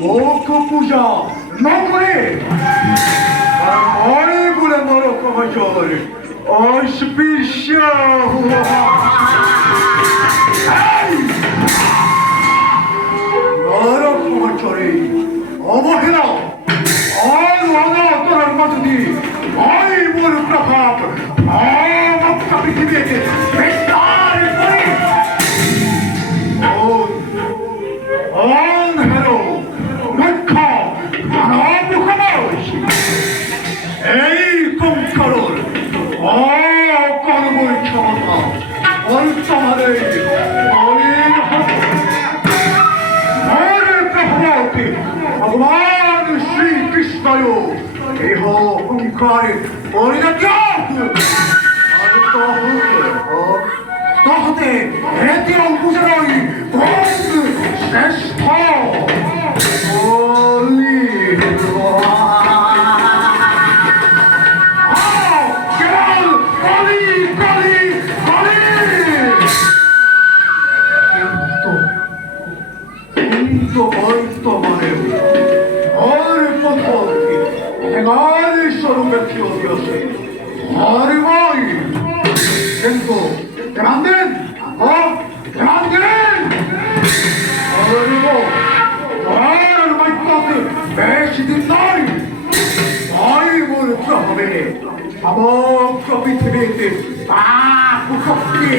মুখ পূজা নকরে ওই বলে নরক হজর অস্পৃশ্য নরক হজরে অবহেলা আর অনাতরের মধ্যে ওই মোর প্রভাব মুক্ত পৃথিবীতে বিস্তার করে হেরো মুখ্য মানব মুখোশ এই কঙ্করর অকর্মর ক্ষমতা অন্তরে অলীন প্রভাবতে ভগবান শ্রীকৃষ্ণয় এহ অহংকারে পরিণত তহতে এতে অঙ্কুশরই শ্রেষ্ঠ কিন্তু ধ্যান দেন ধ্যান দেন বেশি দিন নয় ভয় বলতে হবে সমগ্র পৃথিবীতে পাপ শক্তি